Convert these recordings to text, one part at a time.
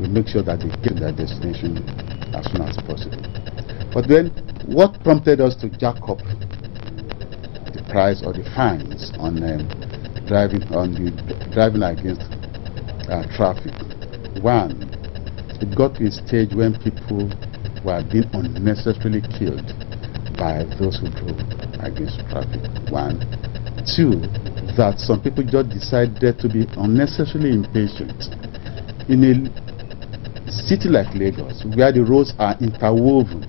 we make sure that they get to their destination as soon as possible. But then, what prompted us to jack up the price or the fines on driving against traffic? One, it got to a stage when people were being unnecessarily killed by those who drove against traffic. One. Two, that some people just decided to be unnecessarily impatient. In a city like Lagos, where the roads are interwoven,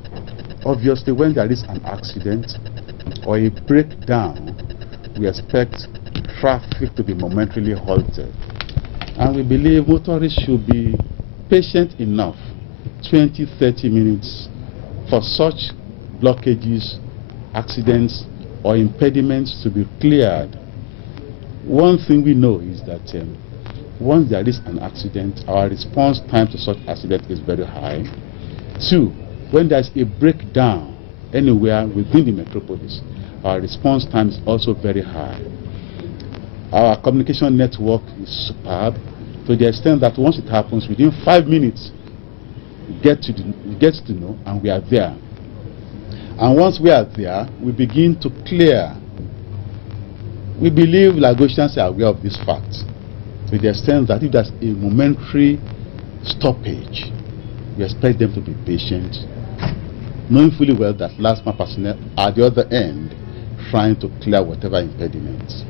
obviously when there is an accident or a breakdown, we expect traffic to be momentarily halted. And we believe motorists should be patient enough, 20-30 minutes, for such blockages, accidents, or impediments to be cleared. One thing we know is that once there is an accident, our response time to such accident is very high. Two, when there is a breakdown anywhere within the metropolis, our response time is also very high. Our communication network is superb to the extent that once it happens, within 5 minutes, we get to know and we are there. And once we are there, we begin to clear. We believe Lagosians are aware of this fact to the extent that if there's a momentary stoppage, we expect them to be patient, knowing fully well that Lastma personnel are at the other end trying to clear whatever impediments.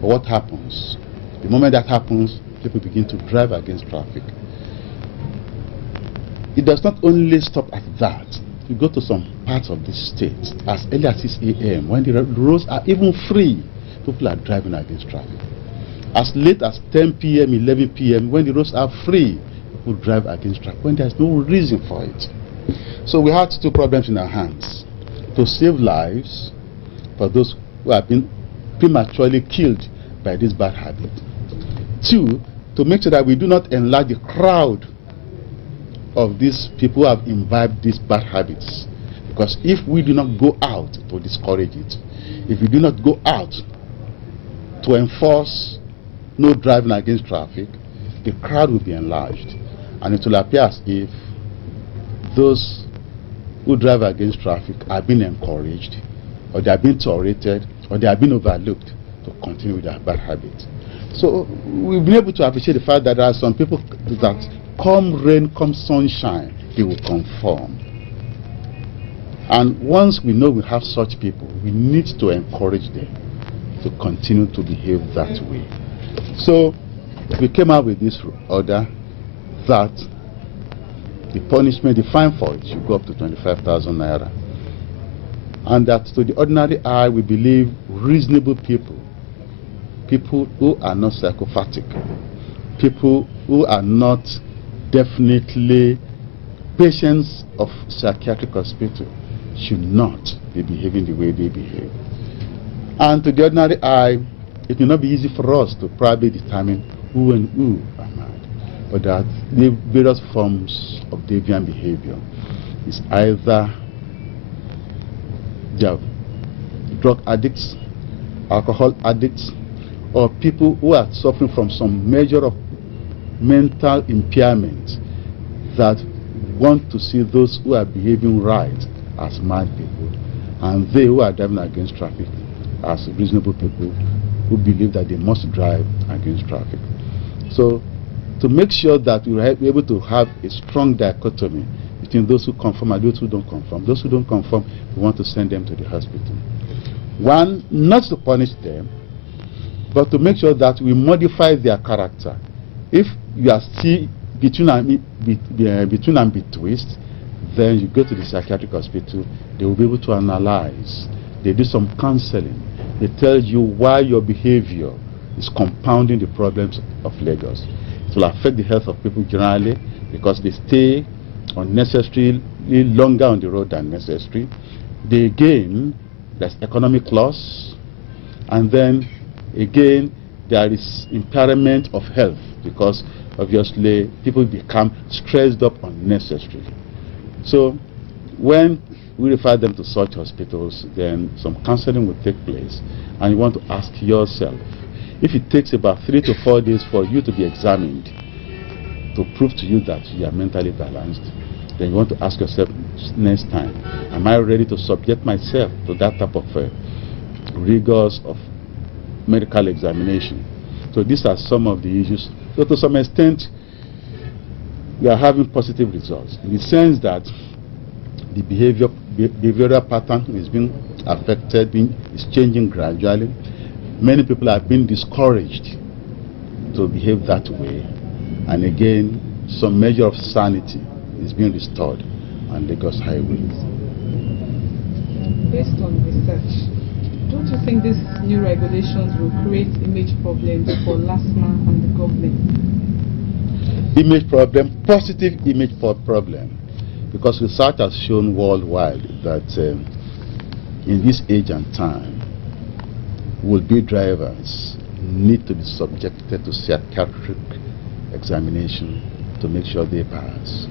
But what happens? The moment that happens, people begin to drive against traffic. It does not only stop at that. You go to some parts of the state as early as 6 a.m. when the roads are even free, people are driving against traffic. As late as 10 p.m., 11 p.m., when the roads are free, people drive against traffic when there's no reason for it. So we had two problems in our hands: to save lives for those who have been prematurely killed by this bad habit. Two, to make sure that we do not enlarge the crowd of these people who have imbibed these bad habits. Because if we do not go out to discourage it, if we do not go out to enforce no driving against traffic, the crowd will be enlarged, and it will appear as if those who drive against traffic are being encouraged, or they are being tolerated, or they are being overlooked to continue with their bad habit. So we've been able to appreciate the fact that there are some people that come rain, come sunshine, they will conform. And once we know we have such people, we need to encourage them to continue to behave that way. So we came out with this order that the punishment, the fine for it, should go up to 25,000 naira. And that to the ordinary eye, we believe reasonable people, people who are not psychopathic, people who are not definitely patients of psychiatric hospital, should not be behaving the way they behave. And to the ordinary eye, it may not be easy for us to probably determine who and who are mad, but that the various forms of deviant behavior is either they are drug addicts, alcohol addicts, or people who are suffering from some measure of mental impairment that want to see those who are behaving right as mad people, and they who are driving against traffic as reasonable people who believe that they must drive against traffic. So to make sure that we are able to have a strong dichotomy between those who conform and those who don't conform. Those who don't conform, we want to send them to the hospital. One, not to punish them, but to make sure that we modify their character. If you are still between and between, then you go to the psychiatric hospital. They will be able to analyze. They do some counseling. They tell you why your behavior is compounding the problems of Lagos. It will affect the health of people generally because they stay unnecessarily longer on the road than necessary. They gain, there's economic loss, and then again there is impairment of health because obviously people become stressed up unnecessarily. So when we refer them to such hospitals, then some counseling will take place, and you want to ask yourself, if it takes about 3 to 4 days for you to be examined, to prove to you that you are mentally balanced, then you want to ask yourself next time, am I ready to subject myself to that type of rigors of medical examination? So these are some of the issues. So to some extent, we are having positive results in the sense that the behavioral pattern is being affected, is changing gradually. Many people are being discouraged to behave that way, and again, some measure of sanity is being restored on Lagos highways. Based on research, don't you think these new regulations will create image problems for Lastma and the government? Image problem, positive image problem, because research has shown worldwide that in this age and time, will-be drivers need to be subjected to psychiatric examination to make sure they pass,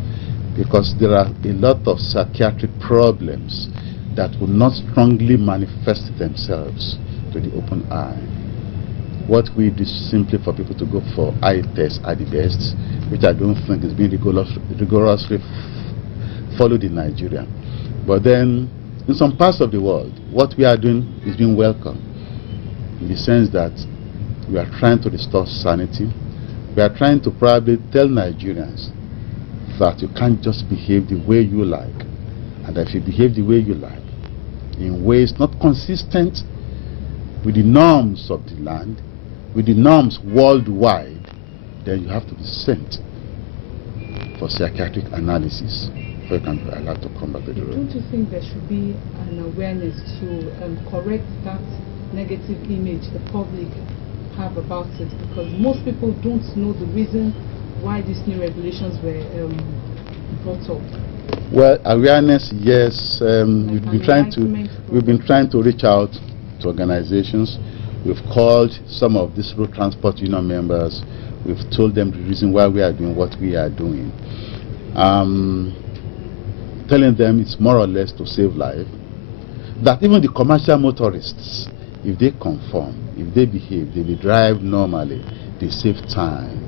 because there are a lot of psychiatric problems that will not strongly manifest themselves to the open eye. What we do is simply for people to go for eye tests at the best, which I don't think is being rigorously followed in Nigeria. But then, in some parts of the world, what we are doing is being welcomed, in the sense that we are trying to restore sanity. We are trying to probably tell Nigerians that you can't just behave the way you like, and that if you behave the way you like, in ways not consistent with the norms of the land, with the norms worldwide, then you have to be sent for psychiatric analysis before you can be allowed to come back to the road. Don't you think there should be an awareness to correct that negative image the public have about it? Because most people don't know the reason why these new regulations were brought up. Well, awareness, yes. We've been trying to reach out to organizations. We've called some of these road transport union members. We've told them the reason why we are doing what we are doing. Telling them it's more or less to save life. That even the commercial motorists, if they conform, if they behave, if they drive normally, they save time.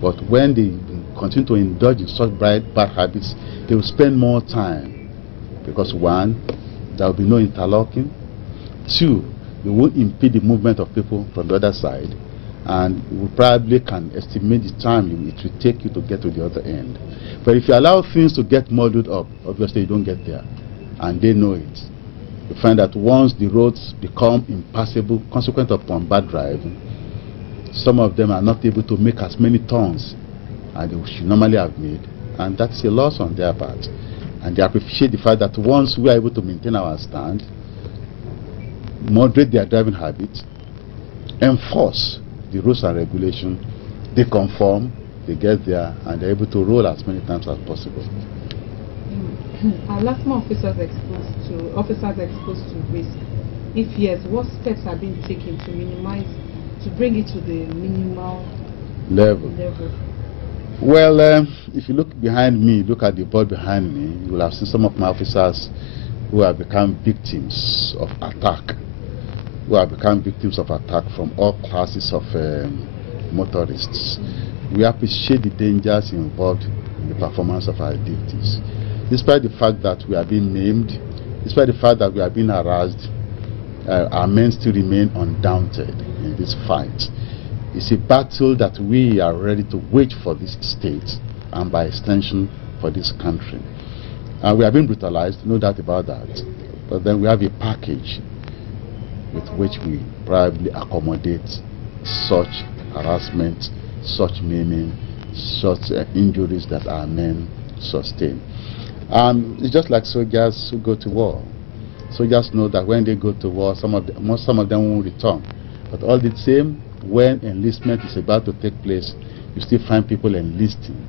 But when they continue to indulge in such bad habits, they will spend more time. Because one, there will be no interlocking. Two, they won't impede the movement of people from the other side. And you probably can estimate the time it will take you to get to the other end. But if you allow things to get muddled up, obviously you don't get there. And they know it. You find that once the roads become impassable, consequent upon bad driving, some of them are not able to make as many turns as they should normally have made. And that's a loss on their part. And they appreciate the fact that once we are able to maintain our stand, moderate their driving habits, enforce the rules and regulations, they conform, they get there, and they're able to roll as many times as possible. Are Lastma officers exposed to risk? If yes, what steps are being taken to bring it to the minimal level? Well, if you look behind me, look at the board behind me, you will have seen some of my officers who have become victims of attack, from all classes of motorists. We appreciate the dangers involved in the performance of our duties. Despite the fact that we are being maimed, despite the fact that we are being harassed, our men still remain undaunted in this fight. It's a battle that we are ready to wage for this state and by extension for this country. We have been brutalized, no doubt about that. But then we have a package with which we probably accommodate such harassment, such maiming, such injuries that our men sustain. It's just like soldiers who go to war. Soldiers know that when they go to war, some of them won't return. But all the same, when enlistment is about to take place, you still find people enlisting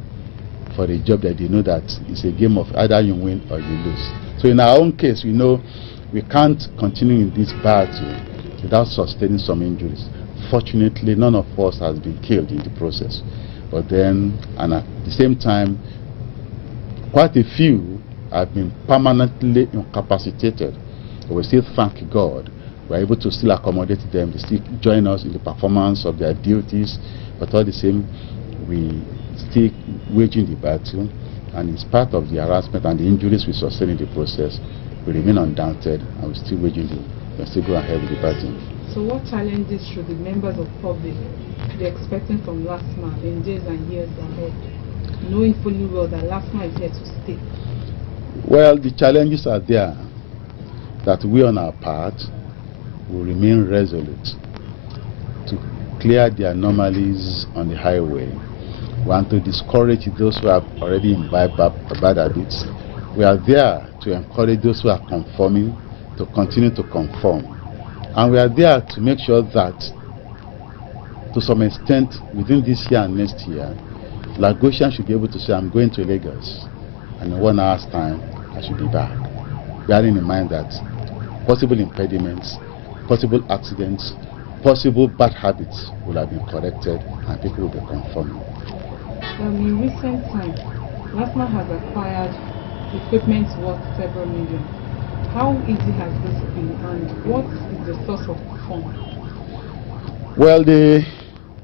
for a job that they know that it's a game of either you win or you lose. So in our own case, we know we can't continue in this battle without sustaining some injuries. Fortunately, none of us has been killed in the process. But then, and at the same time, quite a few have been permanently incapacitated. But we still thank God we're able to still accommodate them. They still join us in the performance of their duties. But all the same, we still waging the battle, and in spite of the harassment and the injuries we sustain in the process, we remain undaunted and we still we still go ahead with the battle. So what challenges should the members of public be expecting from Lastma in days and years ahead, knowing fully well that Lastma is here to stay? Well, the challenges are there, that we on our part will remain resolute to clear the anomalies on the highway. We want to discourage those who have already imbibed bad habits. We are there to encourage those who are conforming to continue to conform. And we are there to make sure that, to some extent, within this year and next year, Lagosian should be able to say, I'm going to Lagos, and in 1 hour's time, I should be back. Bearing in mind that possible impediments, possible accidents, possible bad habits will have been corrected and people will be conforming. In recent times, Lastma has acquired equipment worth several million. How easy has this been, and what is the source of the fund? Well, the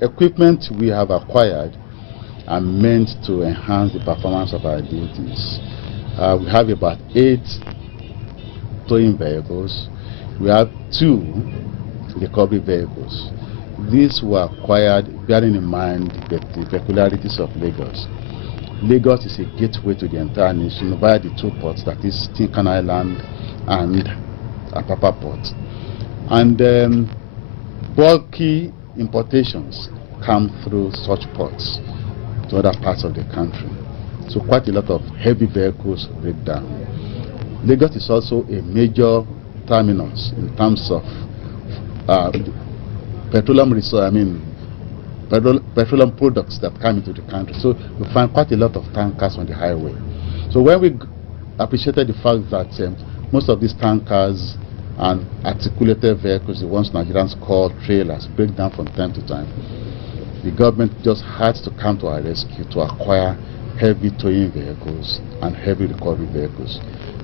equipment we have acquired are meant to enhance the performance of our duties. We have about 8 towing vehicles. We have 2 recovery vehicles. These were acquired bearing in mind the peculiarities of Lagos. Lagos is a gateway to the entire nation via the 2 ports, that is Tinkan Island and Apapa Port. And bulky importations come through such ports to other parts of the country. So quite a lot of heavy vehicles break down. Lagos is also a major terminus in terms of petroleum products that come into the country. So we find quite a lot of tankers on the highway. So when we appreciated the fact that most of these tankers and articulated vehicles, the ones Nigerians call trailers, break down from time to time, the government just had to come to our rescue to acquire heavy towing vehicles and heavy recovery vehicles.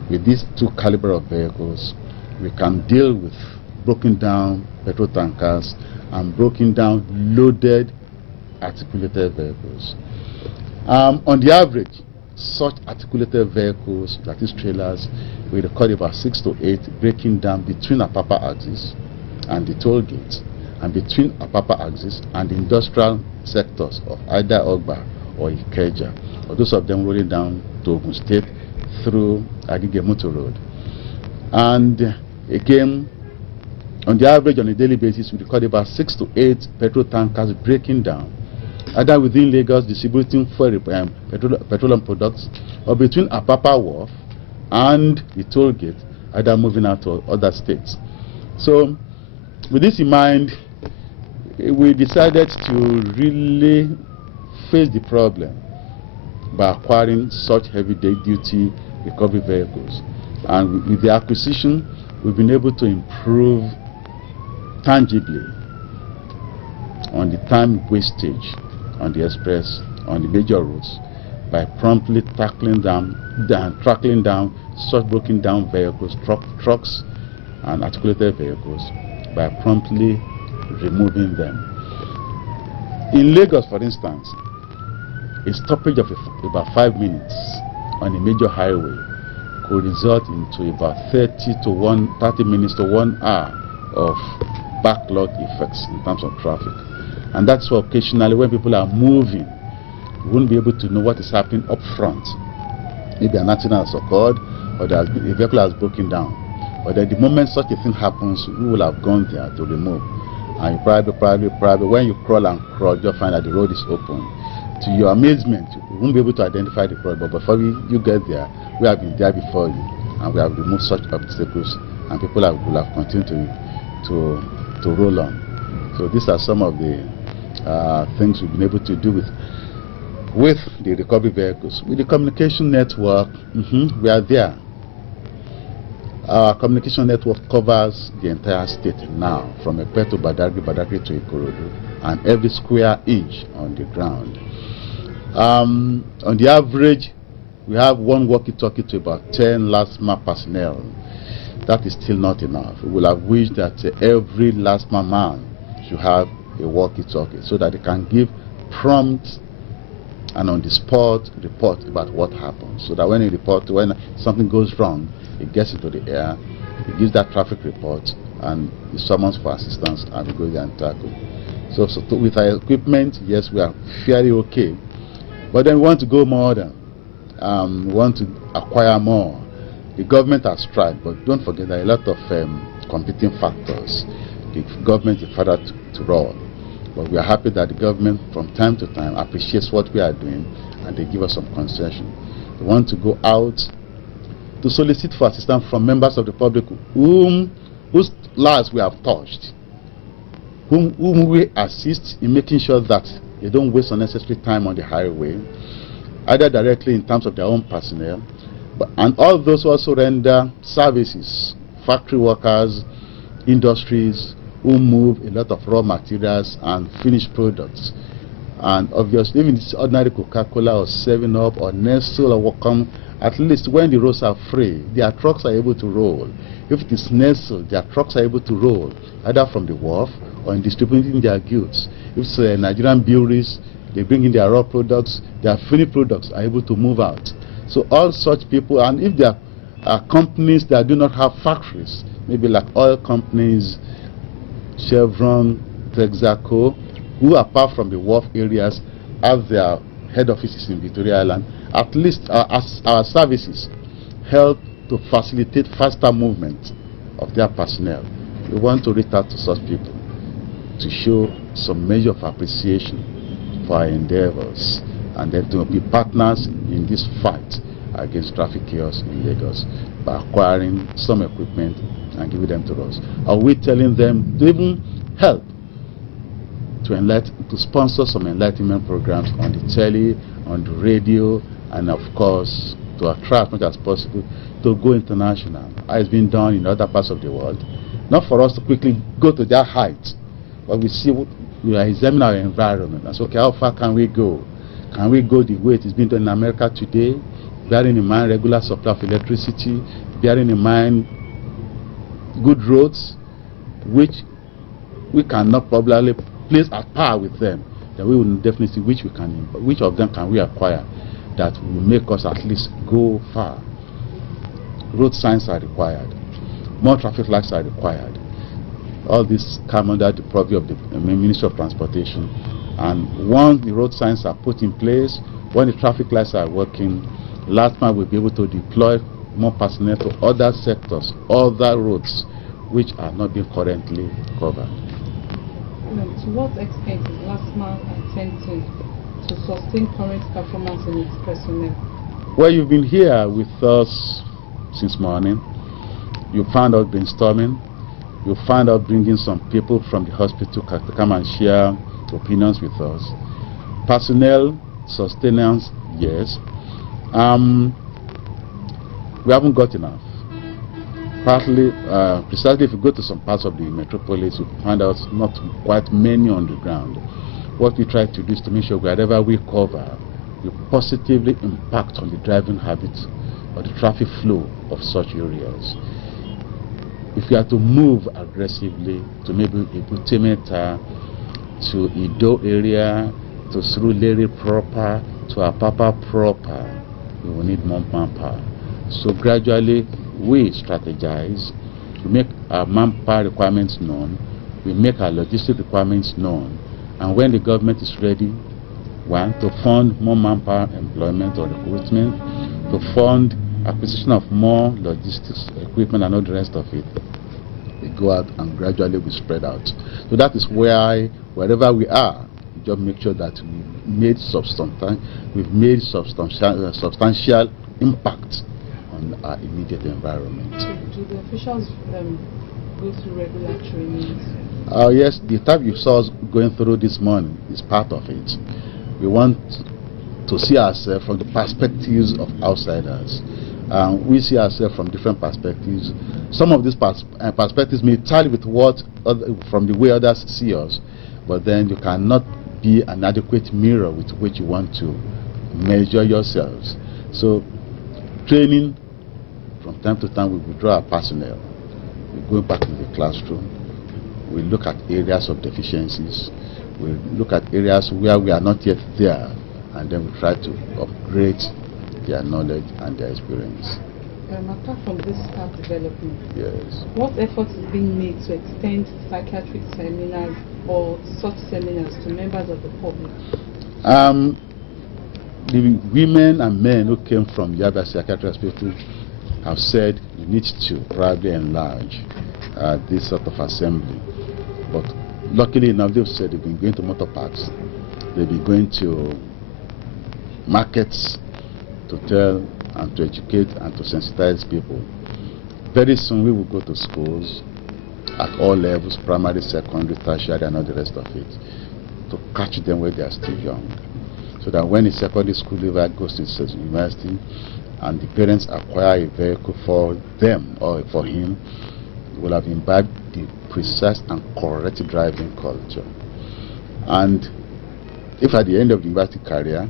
With these 2 caliber of vehicles, we can deal with broken down petrol tankers and broken down loaded articulated vehicles. On the average, such articulated vehicles, that is trailers, we record about 6 to 8 breaking down between Apapa axis and the toll gate, and between Apapa axis and the industrial sectors of either Ogba or Ikeja, or those of them rolling down to Ogun State through Agege Motor Road. And again, on the average, on a daily basis, we record about 6 to 8 petrol tankers breaking down, either within Lagos distributing petroleum products, or between Apapa Wharf and the toll gate, either moving out to other states. So, with this in mind, we decided to really face the problem by acquiring such heavy duty recovery vehicles. And with the acquisition, we've been able to improve tangibly on the time wastage on the express, on the major roads, by promptly tracking down such broken down vehicles, trucks and articulated vehicles, by promptly removing them. In Lagos, for instance, a stoppage of about 5 minutes on a major highway could result into about 30 minutes to 1 hour of backlog effects in terms of traffic. And that's why occasionally when people are moving, we won't be able to know what is happening up front. Maybe an accident has occurred, or a vehicle has broken down. But at the moment such a thing happens, we will have gone there to remove. And you probably, when you crawl, you'll find that the road is open. To your amazement, you won't be able to identify the problem, but before you get there, we have been there before you, and we have removed such obstacles, and people will have continued to roll on. So these are some of the things we've been able to do with the recovery vehicles. With the communication network, we are there. Our communication network covers the entire state now, from Epe to Badagry to Ikorodu, and every square inch on the ground. On the average, we have 1 walkie-talkie to about 10 Lastma personnel. That is still not enough. We will have wished that every Lastma man should have a walkie-talkie, so that they can give prompt and on the spot report about what happened, so that when something goes wrong, it gets into the air, it gives that traffic report, and it summons for assistance, and we go there and tackle. So with our equipment, yes, we are fairly okay, but then we want to go more than, we want to acquire more. The government has tried, but don't forget there are a lot of competing factors. The government is further to roll, but we are happy that the government from time to time appreciates what we are doing, and they give us some concession. We want to go out to solicit for assistance from members of the public whose lives we have touched, whom we assist in making sure that they don't waste unnecessary time on the highway, either directly in terms of their own personnel, and all those who also render services, factory workers, industries, who move a lot of raw materials and finished products. And obviously, even this ordinary Coca-Cola or 7-Up or Nestle or Wacom, at least when the roads are free, their trucks are able to roll. If it is Nestle, their trucks are able to roll, either from the wharf or in distributing their goods. If it's Nigerian breweries, they bring in their raw products, their finished products are able to move out. So all such people, and if there are companies that do not have factories, maybe like oil companies, Chevron, Texaco, who apart from the wharf areas have their head offices in Victoria Island, at least our services help to facilitate faster movement of their personnel. We want to reach out to such people to show some measure of appreciation for our endeavors, and then to be partners in this fight against traffic chaos in Lagos by acquiring some equipment and giving them to us. Are we telling them to even help to sponsor some enlightenment programs on the telly, on the radio, and of course to attract as much as possible to go international, as it's been done in other parts of the world. Not for us to quickly go to their height, but we examine our environment and say, okay, how far can we go? Can we go the way it is being done in America today, bearing in mind regular supply of electricity, bearing in mind good roads, which we cannot probably place at par with them? Then we will definitely see which of them can we acquire that will make us at least go far. Road signs are required, more traffic lights are required. All this come under the purview of the Ministry of Transportation. And once the road signs are put in place, when the traffic lights are working, Lastma will be able to deploy more personnel to other sectors, other roads, which are not being currently covered. To what extent is Lastma attempting to sustain current performance in its personnel? Well, you've been here with us since morning. You found out brainstorming. You found out bringing some people from the hospital to come and share opinions with us. Personnel sustenance, yes. We haven't got enough. Partly, precisely if you go to some parts of the metropolis, you find out not quite many on the ground. What we try to do is to make sure wherever we cover, we positively impact on the driving habits or the traffic flow of such areas. If we are to move aggressively to maybe Ibutemeta, to Ido area, to Surulere proper, to Apapa proper, we will need more manpower. So gradually we strategize, we make our manpower requirements known, we make our logistic requirements known, and when the government is ready, one, to fund more manpower employment or recruitment, to fund acquisition of more logistics equipment and all the rest of it, we go out and gradually we spread out. So that is why wherever we are, we just make sure that we've made substantial impact on our immediate environment. Do the officials go through regular trainings? Yes, the type you saw us going through this morning is part of it. We want to see ourselves from the perspectives of outsiders. We see ourselves from different perspectives. Some of these perspectives may tally with from the way others see us, but then you cannot be an adequate mirror with which you want to measure yourselves. So training, from time to time we withdraw our personnel. We go back in the classroom. We look at areas of deficiencies. We look at areas where we are not yet there, and then we try to upgrade their knowledge and their experience. Apart from this staff development, Yes. what effort is being made to extend psychiatric seminars or such seminars to members of the public? The women and men who came from Yaba Psychiatric Hospital have said we need to probably enlarge this sort of assembly. But luckily enough, they've said they've been going to motor parks, they've been going to markets to tell and to educate and to sensitize people. Very soon we will go to schools at all levels, primary, secondary, tertiary, and all the rest of it, to catch them when they are still young. So that when a secondary school leaver goes to university and the parents acquire a vehicle for them or for him, will have imbibed the precise and correct driving culture. And if at the end of the university career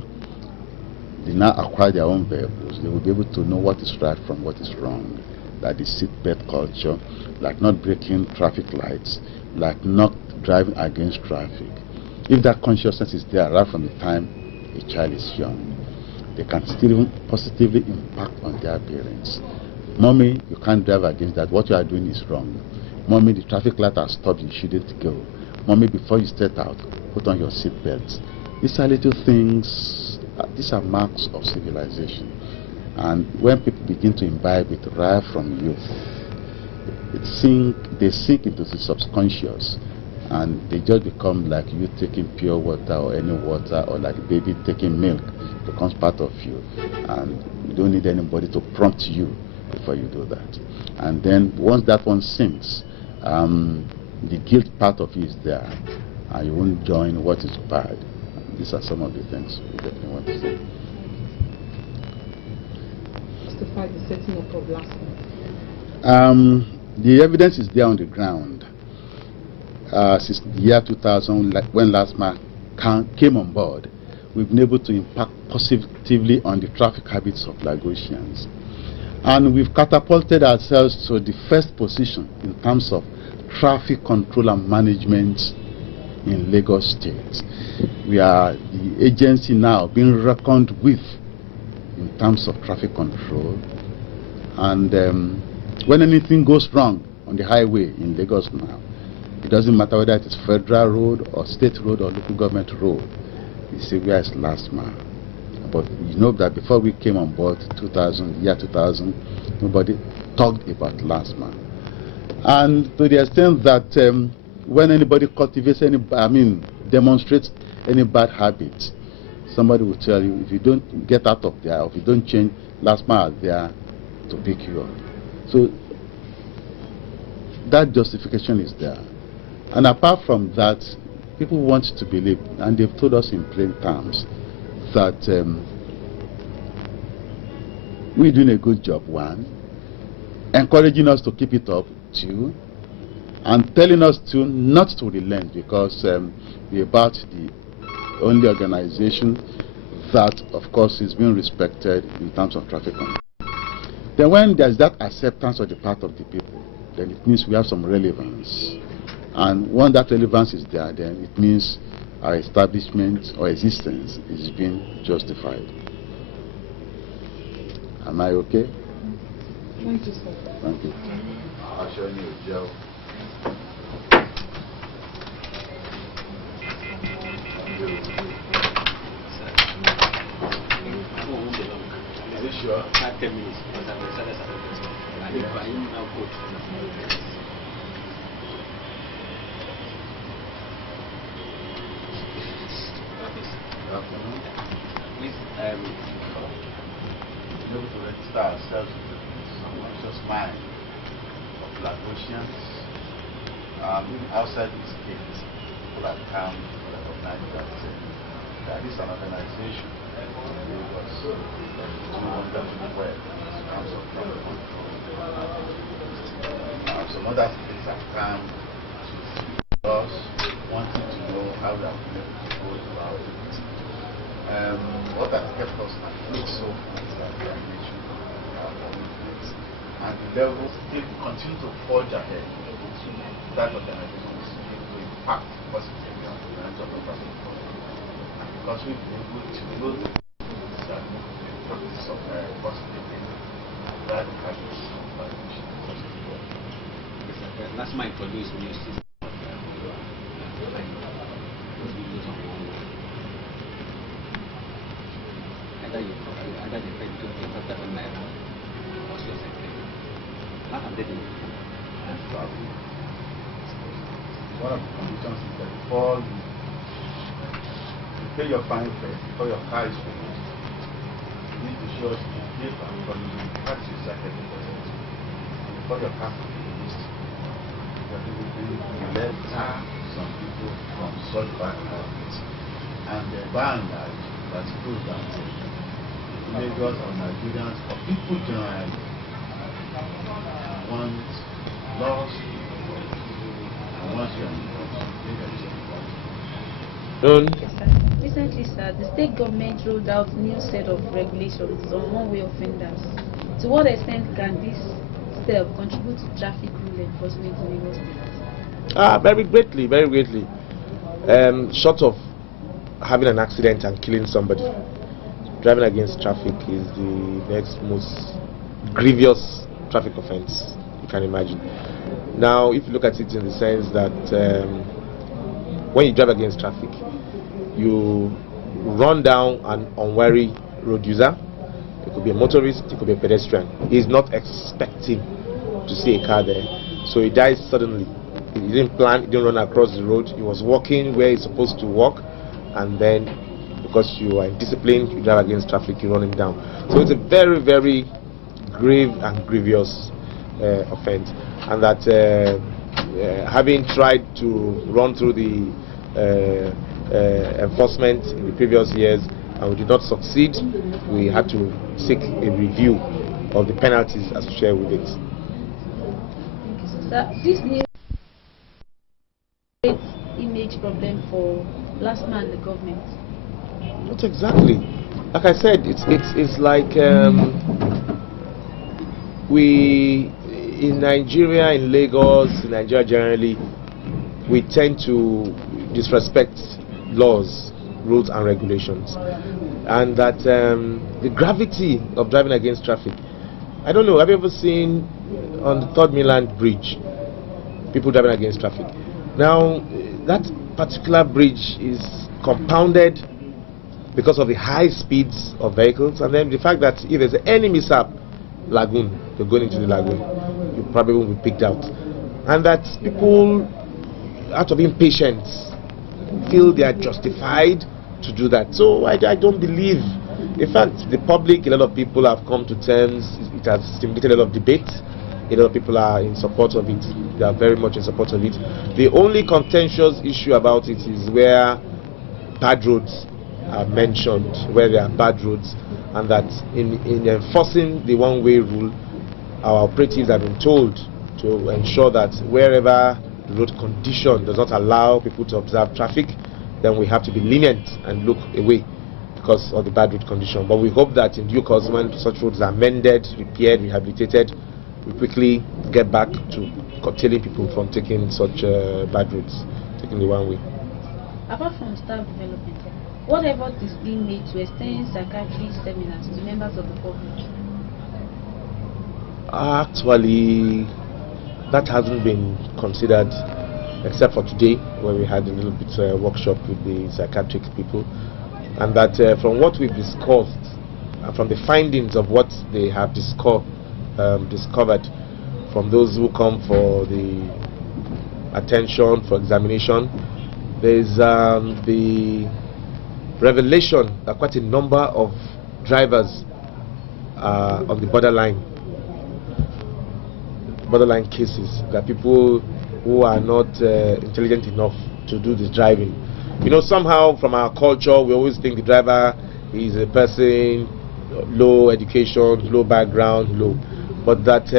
they now acquire their own vehicles, they will be able to know what is right from what is wrong, like the seatbelt culture, like not breaking traffic lights, like not driving against traffic. If that consciousness is there right from the time a child is young, they can still even positively impact on their parents. Mommy, you can't drive against that. What you are doing is wrong. Mommy, the traffic light has stopped. You shouldn't go. Mommy, before you step out, put on your seatbelt. These are little things. These are marks of civilization. And when people begin to imbibe it right from youth, they sink into the subconscious, and they just become like you taking pure water or any water, or like a baby taking milk. It becomes part of you, and you don't need anybody to prompt you before you do that. And then once that one sinks, the guilt part of you is there, and you won't join what is bad. These are some of the things we definitely want to say. Justify the setting up of Lastma. The evidence is there on the ground. Since the year 2000, when Lastma came on board, we've been able to impact positively on the traffic habits of Lagosians. And we've catapulted ourselves to the first position in terms of traffic control and management in Lagos State. We are the agency now being reckoned with in terms of traffic control. And when anything goes wrong on the highway in Lagos now, it doesn't matter whether it is federal road or state road or local government road, you say, where is Lastma? But you know that before we came on board, year 2000, nobody talked about Lastma. And to the extent that when anybody cultivates demonstrates any bad habit, somebody will tell you, if you don't get out of there, or if you don't change, Lastma are there to pick you up. So that justification is there. And apart from that, people want to believe, and they've told us in plain terms, that we're doing a good job, one, encouraging us to keep it up, two, and telling us to not to relent, because we're about the only organization that, of course, is being respected in terms of traffic control. Then when there's that acceptance on the part of the people, then it means we have some relevance. And when that relevance is there, then it means our establishment or existence is being justified. Am I okay? Thank you, sir. Thank you. I'll show you a gel. Is it sure? 10 minutes, because I'm excited about this. I need to now go. Please, able to register ourselves with the subconscious mind of Lagosians. Even outside the state, people that come to recognize that is an organization that was doing wonderful work in terms of traffic control. Some other states have come to us wanting to know how we are going to go about it. What has kept us afloat so far is our determination, our commitment, and the levels still continue to forge ahead. That organization is to impact positively on the lives of the traffic control. because we will practice of positive that practice Lastma introduced new system. Either you pay between 5,000 naira or 6,000. How have they been? One of the conditions is that before you pay your fine first, before your car is finished, you need to show us the paper from the tax you started the process. Before your car is finished, you have to letter some people from such backgrounds and the ban that proves that Lagos or Nigerians or people generally want laws and once you are involved, Yes, sir. Recently, sir, the state government rolled out new set of regulations on one-way offenders. To what extent can this step contribute to traffic rule enforcement in Lagos State? Very greatly, very greatly. Short of having an accident and killing somebody, driving against traffic is the next most grievous traffic offense you can imagine. Now, if you look at it in the sense that when you drive against traffic, you run down an unwary road user. It could be a motorist, it could be a pedestrian. He's not expecting to see a car there, so he dies suddenly. He didn't plan, he didn't run across the road, he was walking where he's supposed to walk, and then because you are indisciplined, you drive against traffic, you run him down. So it's a very, very grave and grievous offense, and that having tried to run through the enforcement in the previous years and we did not succeed, we had to seek a review of the penalties associated with it. Thank you, sir. This new image problem for Lastma and the government. Not exactly. Like I said, it's like we in Nigeria, in Lagos, in Nigeria generally, we tend to disrespect laws, rules, and regulations, and that the gravity of driving against traffic. I don't know. Have you ever seen on the Third Mainland Bridge people driving against traffic? Now, that particular bridge is compounded because of the high speeds of vehicles, and then the fact that if there's any mishap, lagoon, you're going into the lagoon, you probably won't be picked out, and that people, out of impatience, feel they are justified to do that. So I don't believe. In fact, the public, a lot of people have come to terms. It has stimulated a lot of debate. A lot of people are in support of it. They are very much in support of it. The only contentious issue about it is where bad roads are mentioned, where there are bad roads, and that in enforcing the one-way rule, our operatives have been told to ensure that wherever the road condition does not allow people to observe traffic, then we have to be lenient and look away because of the bad road condition. But we hope that in due course, when such roads are mended, repaired, rehabilitated, we quickly get back to curtailing people from taking such bad roads, taking the one way. Apart from staff development, what effort is being made to extend psychiatry seminars to members of the public? Actually, that hasn't been considered, except for today, where we had a little bit workshop with the psychiatric people, and that from what we've discussed, from the findings of what they have discovered from those who come for the attention for examination, there's the revelation that quite a number of drivers are on the borderline cases, that people who are not intelligent enough to do this driving. You know, somehow from our culture, we always think the driver is a person low education, low background, low. But that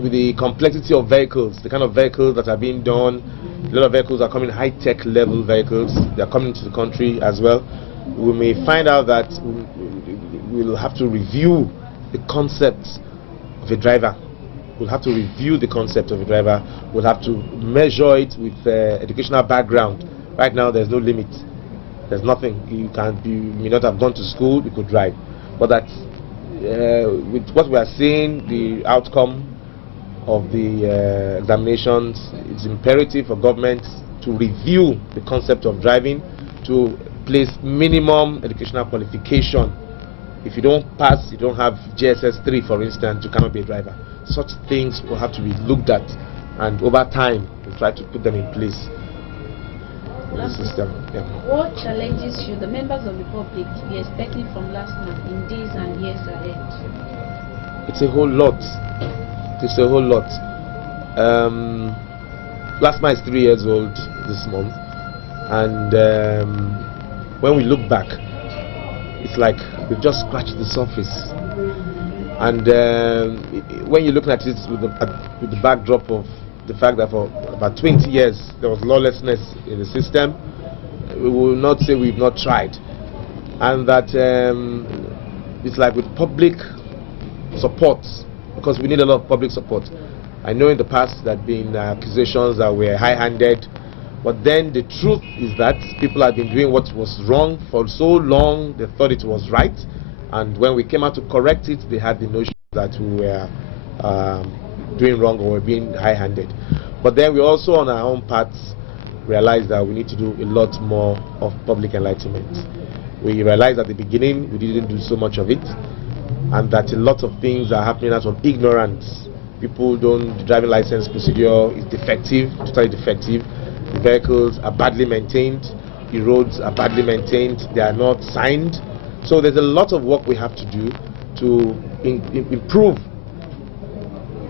with the complexity of vehicles, the kind of vehicles that are being done, a lot of vehicles are coming high-tech level vehicles. They are coming into the country as well. We may find out that we'll have to review the concept of a driver. We'll have to review the concept of a driver. We'll have to measure it with educational background. Right now, there's no limit. There's nothing. You may not have gone to school, you could drive. But that with what we are seeing, the outcome of the examinations, it's imperative for government to review the concept of driving, to place minimum educational qualification. If you don't pass, you don't have JSS 3, for instance, you cannot be a driver. Such things will have to be looked at, and over time, we try to put them in place in the system. Yeah. What challenges should the members of the public be expecting from Lastma in days and years ahead? It's a whole lot. It's a whole lot. Lastma is 3 years old this month, and when we look back, it's like we've just scratched the surface. And when you're looking at it with the backdrop of the fact that for about 20 years there was lawlessness in the system, we will not say we've not tried. And that it's like with public support, because we need a lot of public support. I know in the past there have been accusations that we're high-handed, but then the truth is that people have been doing what was wrong for so long, they thought it was right, and when we came out to correct it, they had the notion that we were doing wrong or were being high-handed. But then we also, on our own parts, realized that we need to do a lot more of public enlightenment. We realized at the beginning we didn't do so much of it, and that a lot of things are happening out of ignorance. People don't, the driving license procedure is defective, totally defective. The vehicles are badly maintained, the roads are badly maintained, they are not signed. So there's a lot of work we have to do to improve,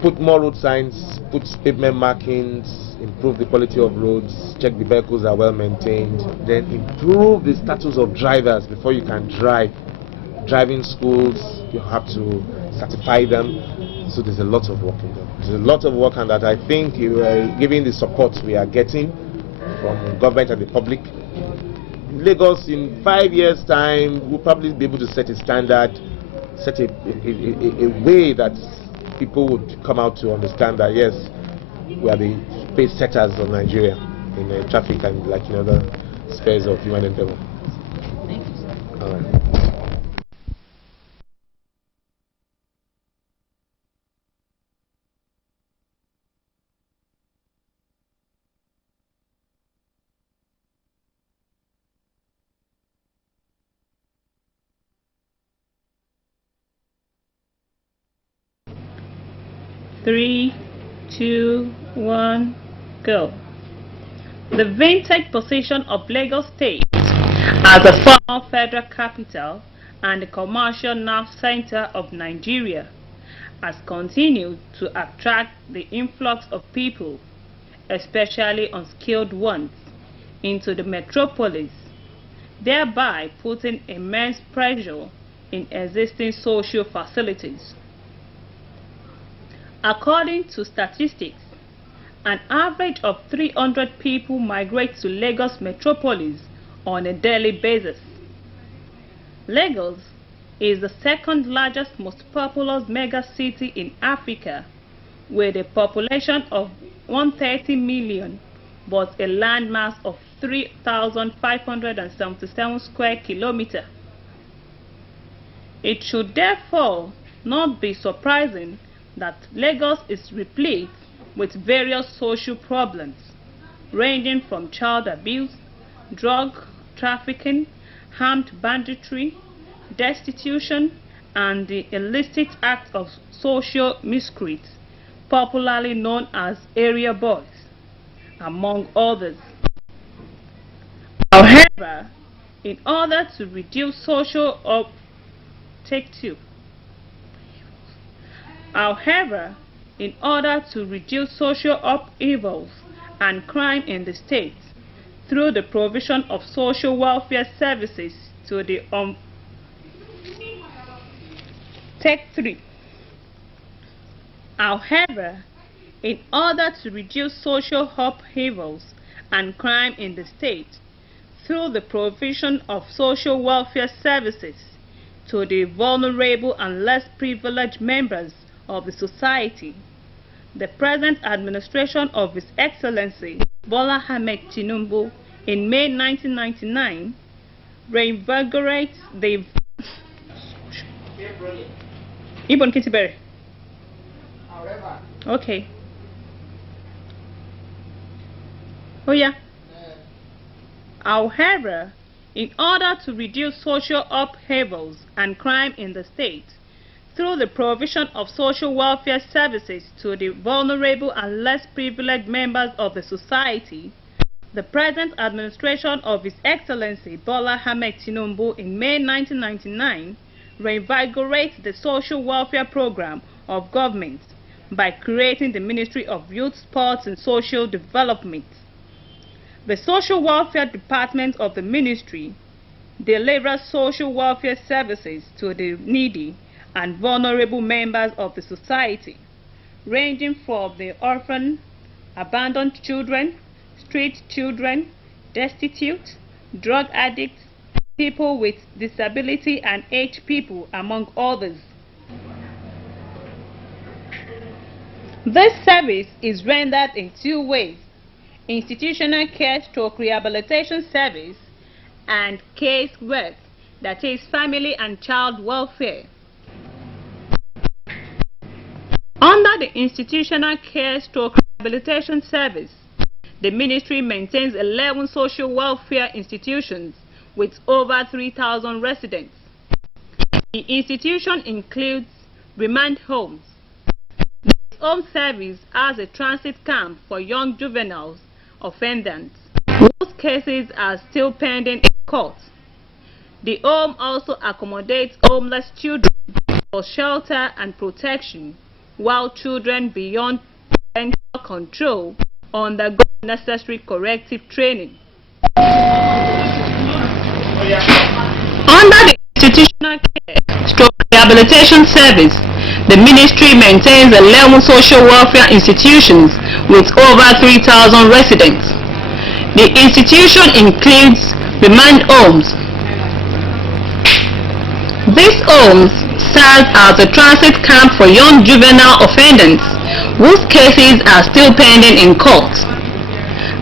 put more road signs, put pavement markings, improve the quality of roads, check the vehicles are well maintained, then improve the status of drivers before you can drive. Driving schools, you have to certify them. So there's a lot of work in there. There's a lot of work, and that I think, given the support we are getting from government and the public, Lagos in 5 years' time will probably be able to set a standard, set a way that people would come out to understand that yes, we are the pace setters of Nigeria in traffic and like in other spheres of human endeavor. Thank you, sir. All right. Three, 2, 1, go. The vintage position of Lagos State as a former federal capital and the commercial nerve center of Nigeria has continued to attract the influx of people, especially unskilled ones, into the metropolis, thereby putting immense pressure in existing social facilities. According to statistics, an average of 300 people migrate to Lagos metropolis on a daily basis. Lagos is the second largest, most populous mega city in Africa, with a population of 130 million but a landmass of 3,577 square kilometers. It should therefore not be surprising that Lagos is replete with various social problems, ranging from child abuse, drug trafficking, armed banditry, destitution, and the illicit act of social miscreants, popularly known as area boys, among others. However, in order to reduce social upheavals and crime in the state through the provision of social welfare services to the Take 3. However, in order to reduce social upheavals and crime in the state through the provision of social welfare services to the vulnerable and less privileged members of the society, the present administration of His Excellency Bola Ahmed Tinubu in May 1999 reinvigorate the Ibon Kitibere. Okay. Oh yeah. However, in order to reduce social upheavals and crime in the state, through the provision of social welfare services to the vulnerable and less privileged members of the society, the present administration of His Excellency Bola Ahmed Tinubu in May 1999 reinvigorates the social welfare program of government by creating the Ministry of Youth, Sports and Social Development. The Social Welfare Department of the Ministry delivers social welfare services to the needy and vulnerable members of the society, ranging from the orphan, abandoned children, street children, destitute, drug addicts, people with disability and aged people, among others. This service is rendered in two ways: institutional care / rehabilitation service and case work, that is family and child welfare. Under the institutional care / rehabilitation service, the ministry maintains 11 social welfare institutions with over 3,000 residents. The institution includes remand homes. This home service has a transit camp for young juveniles offenders whose cases are still pending in court. The home also accommodates homeless children for shelter and protection, while children beyond parental control undergo necessary corrective training. Under the institutional care / rehabilitation service, the ministry maintains 11 social welfare institutions with over 3,000 residents. The institution includes remand homes. These homes serve as a transit camp for young juvenile offenders whose cases are still pending in court.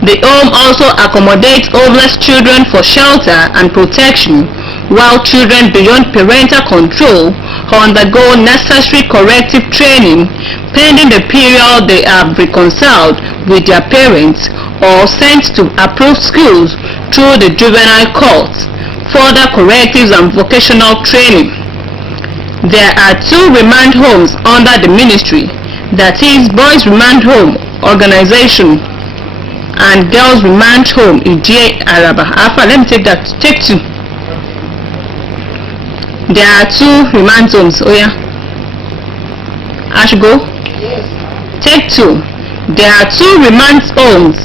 The home also accommodates homeless children for shelter and protection, while children beyond parental control undergo necessary corrective training pending the period they have reconciled with their parents or sent to approved schools through the juvenile courts, further correctives and vocational training. There are 2 remand homes under the ministry, that is Boys Remand Home Organization and Girls Remand Home in J. Araba. Alpha, let me take 2. There are 2 remand homes. Oh yeah. I should go? Yes. Take 2. There are 2 remand homes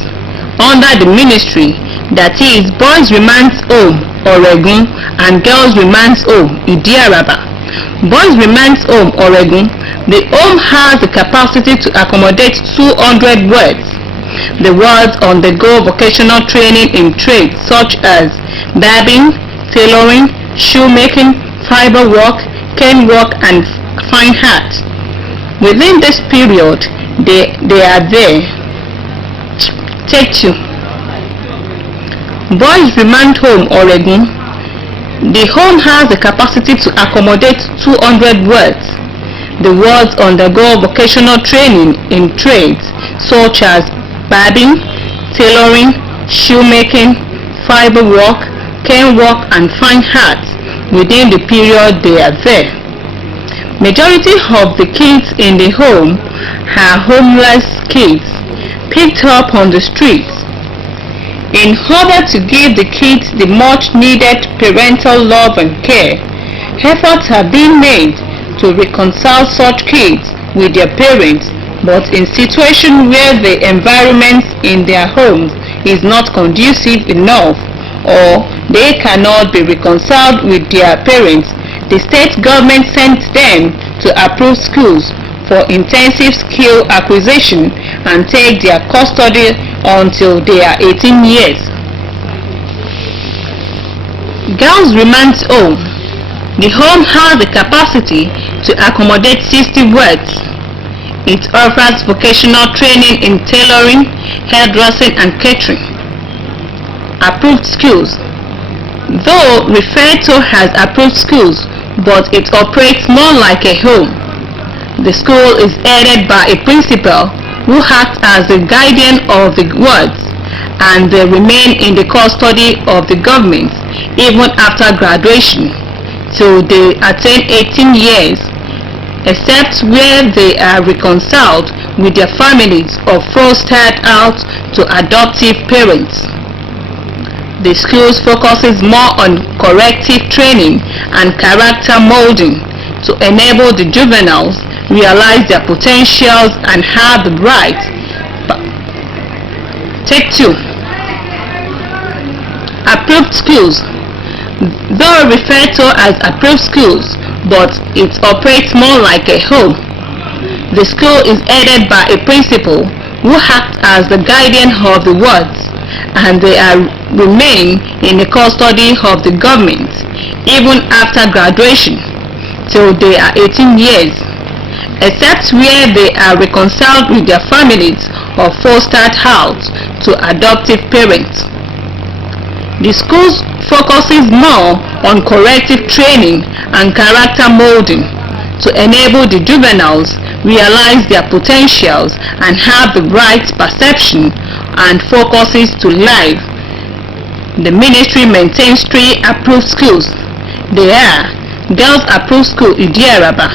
under the ministry, that is Boys Remand Home Oregon and Girls Remand Home Idiaraba. Boys Remand Home Oregon, the home has the capacity to accommodate 200 words. The words undergo vocational training in trades such as barbing, tailoring, shoemaking, fiber work, cane work and fine art. Within this period, they are there. Take 2. Boys Remand Home Oregon, the home has the capacity to accommodate 200 words. The words undergo vocational training in trades such as barbing, tailoring, shoemaking, fiber work, cane work and fine art within the period they are there. Majority of the kids in the home are homeless kids picked up on the streets. In order to give the kids the much needed parental love and care, efforts are being made to reconcile such kids with their parents, but in situations where the environment in their homes is not conducive enough or they cannot be reconciled with their parents, the state government sends them to approved schools for intensive skill acquisition and take their custody until they are 18 years. Girls Remand Home. The home has the capacity to accommodate 60 words. It offers vocational training in tailoring, hairdressing and catering. Approved schools. though referred to as approved schools, but it operates more like a home. The school is headed by a principal who acts as the guardian of the wards, and they remain in the custody of the government even after graduation till they attain 18 years, except where they are reconciled with their families or fostered out to adoptive parents. The school focuses more on corrective training and character molding to enable the juveniles realize their potentials and have the right. Take 2. Approved schools. Though referred to as approved schools, but it operates more like a home. The school is headed by a principal who acts as the guardian of the wards, and they remain in the custody of the government even after graduation till they are 18 years, except where they are reconciled with their families or fostered out to adoptive parents. The school focuses more on corrective training and character molding to enable the juveniles realize their potentials and have the right perception and focuses to life. The ministry maintains 3 approved schools. They are Girls Approved School Idiaraba,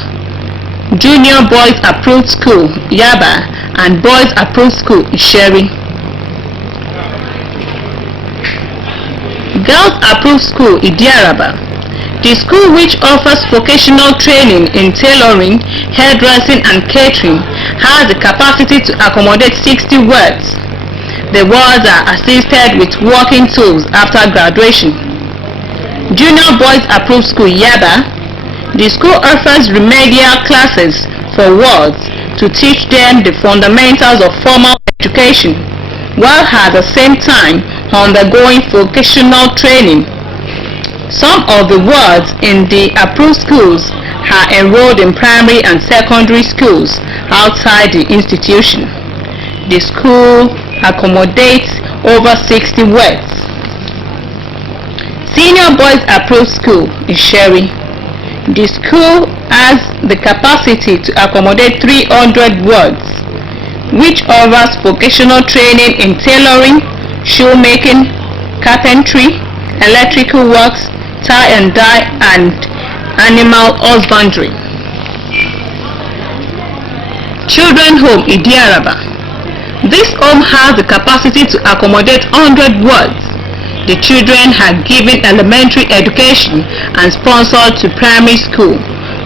Junior Boys Approved School Yaba, and Boys Approved School Isheri. Girls Approved School Idiaraba. The school, which offers vocational training in tailoring, hairdressing and catering, has the capacity to accommodate 60 wards. The wards are assisted with working tools after graduation. Junior Boys Approved School Yaba. The school offers remedial classes for wards to teach them the fundamentals of formal education, while at the same time undergoing vocational training. Some of the wards in the approved schools are enrolled in primary and secondary schools outside the institution. The school accommodates over 60 wards. Senior Boys Approved School Isheri. The school has the capacity to accommodate 300 wards, which offers vocational training in tailoring, shoemaking, carpentry, electrical works, tie and dye, and animal husbandry. Children Home Idiaraba. This home has the capacity to accommodate 100 wards. The children are given elementary education and sponsored to primary school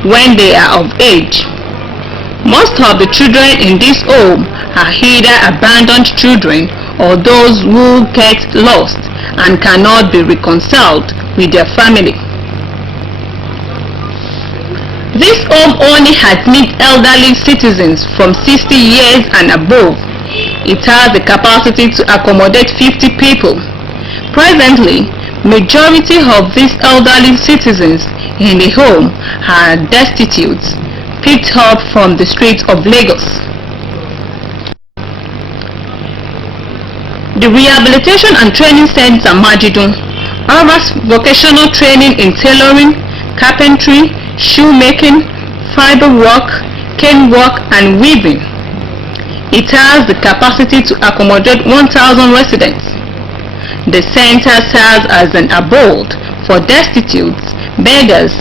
when they are of age. Most of the children in this home are either abandoned children or those who get lost and cannot be reconciled with their family. This home only admits elderly citizens from 60 years and above. It has the capacity to accommodate 50 people. Presently, majority of these elderly citizens in the home are destitute, picked up from the streets of Lagos. The Rehabilitation and Training Center Majidun offers vocational training in tailoring, carpentry, shoemaking, fiber work, cane work, and weaving. It has the capacity to accommodate 1,000 residents. The center serves as an abode for destitutes, beggars,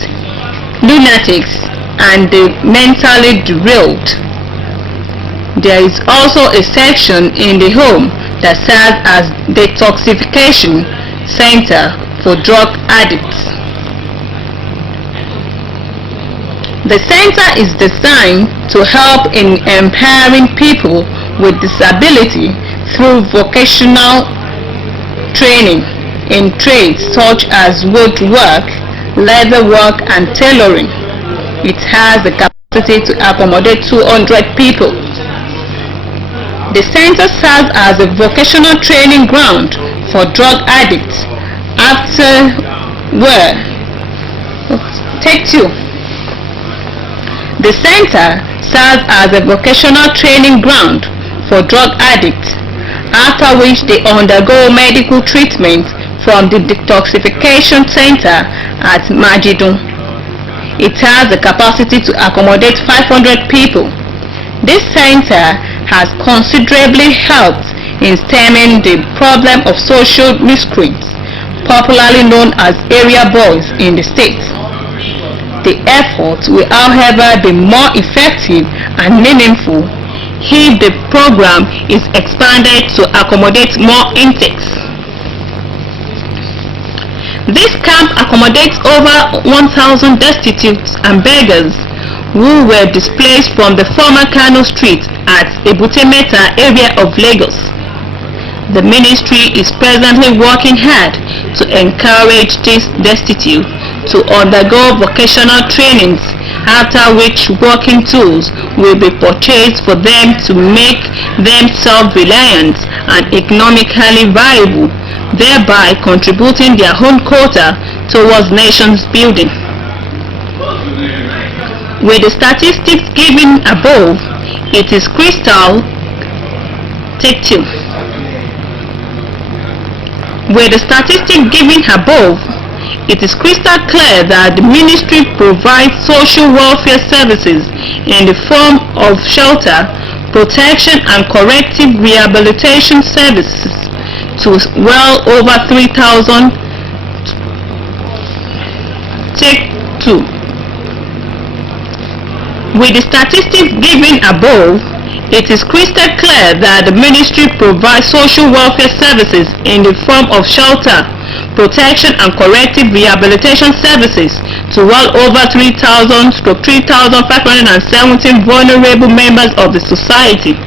lunatics, and the mentally derailed. There is also a section in the home that serves as detoxification center for drug addicts. The center is designed to help in empowering people with disability through vocational training in trades such as woodwork, leatherwork, and tailoring. It has the capacity to accommodate 200 people. The center serves as a vocational training ground for drug addicts Take 2. The center serves as a vocational training ground for drug addicts, after which they undergo medical treatment from the detoxification center at Majidun. It has the capacity to accommodate 500 people. This center has considerably helped in stemming the problem of social miscreants, popularly known as area boys in the state. The effort will, however, be more effective and meaningful if the program is expanded to accommodate more intakes. This camp accommodates over 1,000 destitutes and beggars who were displaced from the former Kano Street at Ebute Metta area of Lagos. The ministry is presently working hard to encourage these destitute to undergo vocational trainings, after which working tools will be purchased for them to make them self-reliant and economically viable, thereby contributing their own quota towards nations building. With the statistics given above, it is crystal clear. With the statistics given above, it is crystal clear that the ministry provides social welfare services in the form of shelter, protection and corrective rehabilitation services to well over 3,000. Take 2. With the statistics given above, it is crystal clear that the ministry provides social welfare services in the form of shelter, protection and corrective rehabilitation services to well over 3,000 to 3,517 vulnerable members of the society.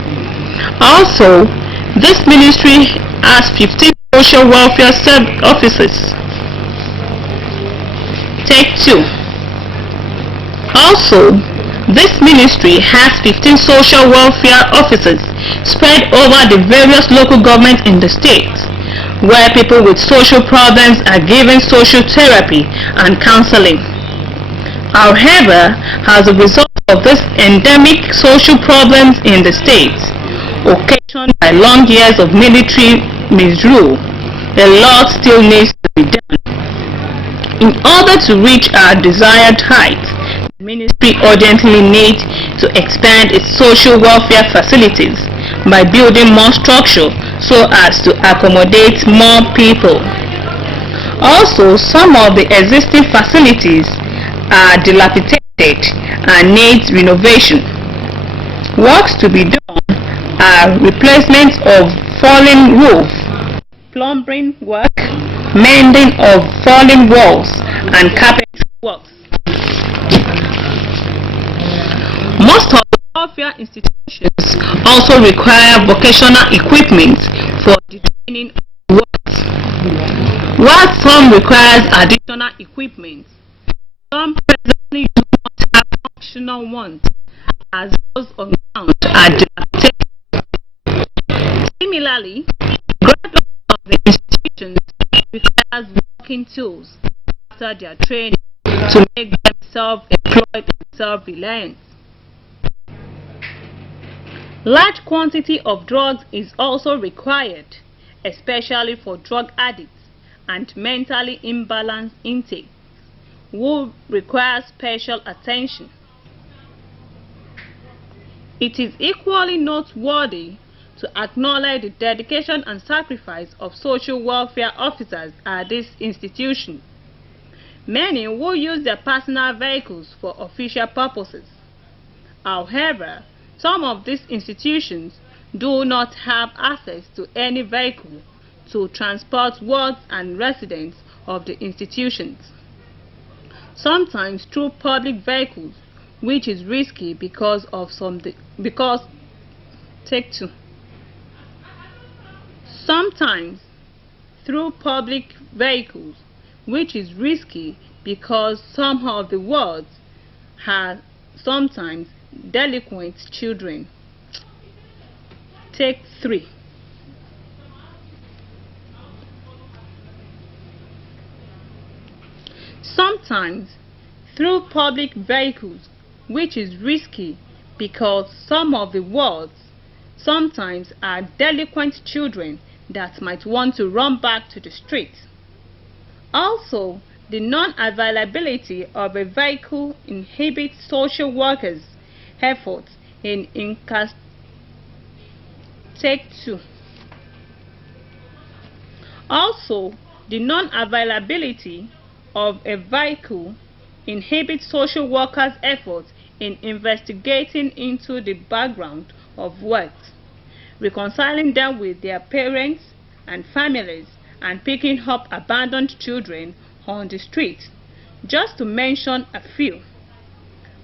Also, this ministry has 15 social welfare offices. Take 2. Also, this ministry has 15 social welfare offices spread over the various local governments in the state, where people with social problems are given social therapy and counseling. However, as a result of this endemic social problems in the state, occasioned by long years of military misrule, a lot still needs to be done. In order to reach our desired height, the ministry urgently needs to expand its social welfare facilities by building more structure so as to accommodate more people. Also, some of the existing facilities are dilapidated and need renovation. Works to be done are replacement of fallen roof, plumbing work, mending of fallen walls, and carpentry works. Most of the welfare institutions also require vocational equipment for the training of workers. While some requires additional equipment, some presently do not have functional ones, as those on ground are dilapidated. Similarly, graduates of the institutions requires working tools after their training to make them self-employed and self-reliant. Large quantity of drugs is also required, especially for drug addicts and mentally imbalanced intakes, who require special attention. It is equally noteworthy to acknowledge the dedication and sacrifice of social welfare officers at this institution, many who use their personal vehicles for official purposes. However, some of these institutions do not have access to any vehicle to transport wards and residents of the institutions, sometimes through public vehicles, which is risky because Take 2. Sometimes through public vehicles, which is risky because some of the wards have sometimes delinquent children. Take 3. Sometimes through public vehicles, which is risky because some of the wards sometimes are delinquent children that might want to run back to the street. Also, the non-availability of a vehicle inhibits social workers' efforts in Take 2. Also, the non-availability of a vehicle inhibits social workers' efforts in investigating into the background of works, reconciling them with their parents and families, and picking up abandoned children on the street, just to mention a few.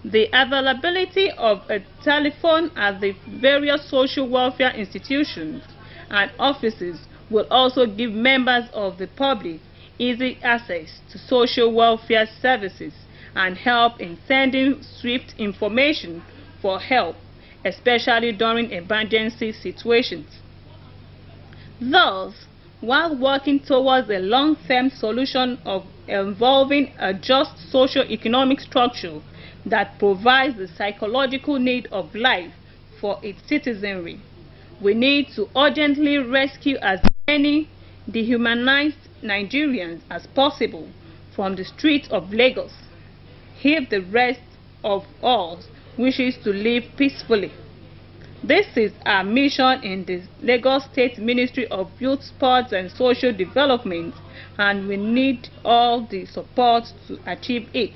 The availability of a telephone at the various social welfare institutions and offices will also give members of the public easy access to social welfare services and help in sending swift information for help, especially during emergency situations. Thus, while working towards a long-term solution of involving a just socio-economic structure that provides the psychological need of life for its citizenry, we need to urgently rescue as many dehumanized Nigerians as possible from the streets of Lagos, if the rest of us wishes to live peacefully. This is our mission in the Lagos State Ministry of Youth, Sports and Social Development, and we need all the support to achieve it.